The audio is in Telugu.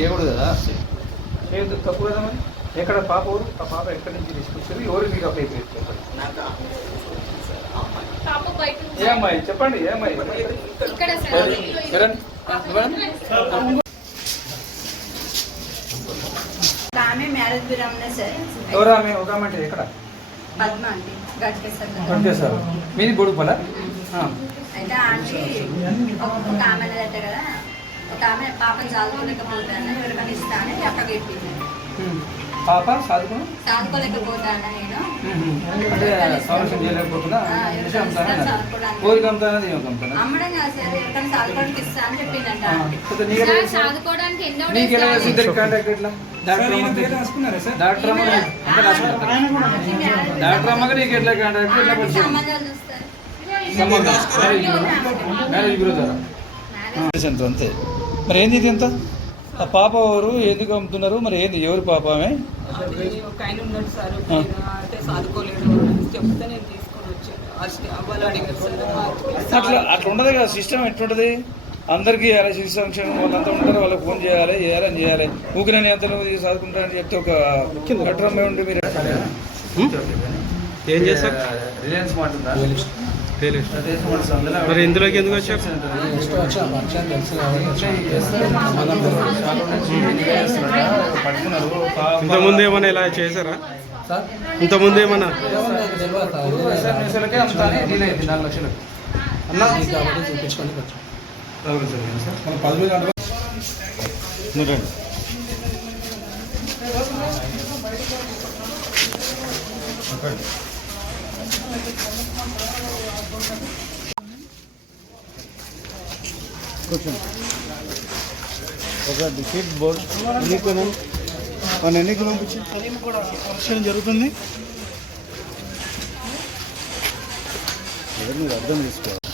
దేవుడు కదా చేయొద్దు, తప్పు కదా. మరి ఎక్కడ పాప ఊరు? ఆ పాప ఎక్కడి నుంచి తీసుకొచ్చారు? ఎవరు మీకు అప్లై చేస్తారు? ఏ అమ్మాయి చెప్పండి, ఏ అమ్మాయి? ఎవరు ఆమె? ఒక ఆమె అంటే ఎక్కడ? గట్కేసారు. మీది బొడుపల? అయితే ఆంటీ ఒక ఆమె కదా, ఒక ఆమె పాపని చదువుకోలేకపోతాను ఎవరికైనా ఇస్తాను అక్కడికి చెప్పింది. పాప చదువుకోలేకపోతాను నేను అంటే సంరక్షణ చేయలేకపోతున్నా కోరిక అమ్ముతానది అమ్మడం కాదు సార్, ఎవరికైనా చదువుకోవడానికి ఇస్తా అని చెప్పిందంట. డాక్టర్ అమ్మగా నీకు ఎట్లా కాంటాక్ట్? అంతే. మరి ఏంది ఇది ఎంత? ఆ పాప ఎవరు? ఎందుకు అమ్ముతున్నారు? మరి ఏంది, ఎవరు పాప ఆమె? ఒక ఆయన ఉన్నాడు సార్, అంటే చదువుకోలేడు చెప్తే నేను తీసుకొని వచ్చాను. అట్లా ఉండదు కదా సిస్టమ్. ఎట్లుంటది? అందరికీ ఇవ్వాలి శిశు సంక్షేమం, వాళ్ళంతా ఉంటారు, వాళ్ళకి ఫోన్ చేయాలి అని చేయాలి. ఊకినని అంత నువ్వు చదువుకుంటానని చెప్తే ఒక కట్టడం ఉండి మీరు ఏం చేస్తారు? రిలయన్స్ మాట్లాడుతుందా? మరి ఇందులోకి ఎందుకు వచ్చారు? ఇంతకుముందు ఏమన్నా ఇలా చేశారా? ఇంతకుముందు ఏమన్నా 4 లక్షలు అన్నా చూపించుకొని కూర్చోండి. ఒక డిసీట్ బోర్డ్ ఎన్నికి పంపించి పరిశీలన జరుగుతుంది. మీరు అర్థం చేసుకోవాలి.